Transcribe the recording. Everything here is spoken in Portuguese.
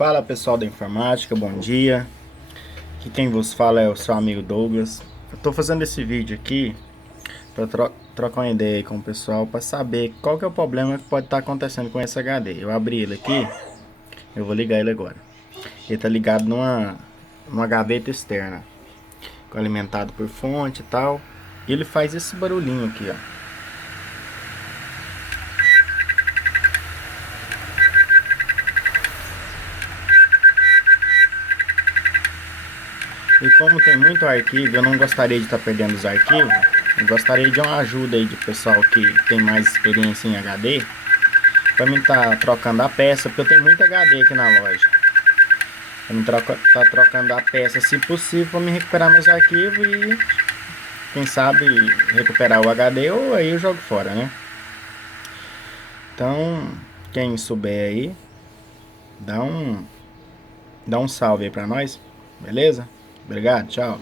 Fala pessoal da informática, bom dia. Aqui quem vos fala é o seu amigo Douglas. Eu tô fazendo esse vídeo aqui para trocar uma ideia aí com o pessoal para saber qual que é o problema que pode estar acontecendo com esse HD. Eu abri ele aqui, eu vou ligar ele agora. Ele tá ligado numa gaveta externa, alimentado por fonte e tal. E ele faz esse barulhinho aqui, ó. E como tem muito arquivo, eu não gostaria de estar perdendo os arquivos. Eu gostaria de uma ajuda aí de pessoal que tem mais experiência em HD, para mim estar trocando a peça, porque eu tenho muito HD aqui na loja. Para mim tá trocando a peça, se possível, para me recuperar meus arquivos e quem sabe recuperar o HD ou aí eu jogo fora, né? Então, quem souber aí, dá um, dá um salve aí para nós, beleza? Obrigado, tchau.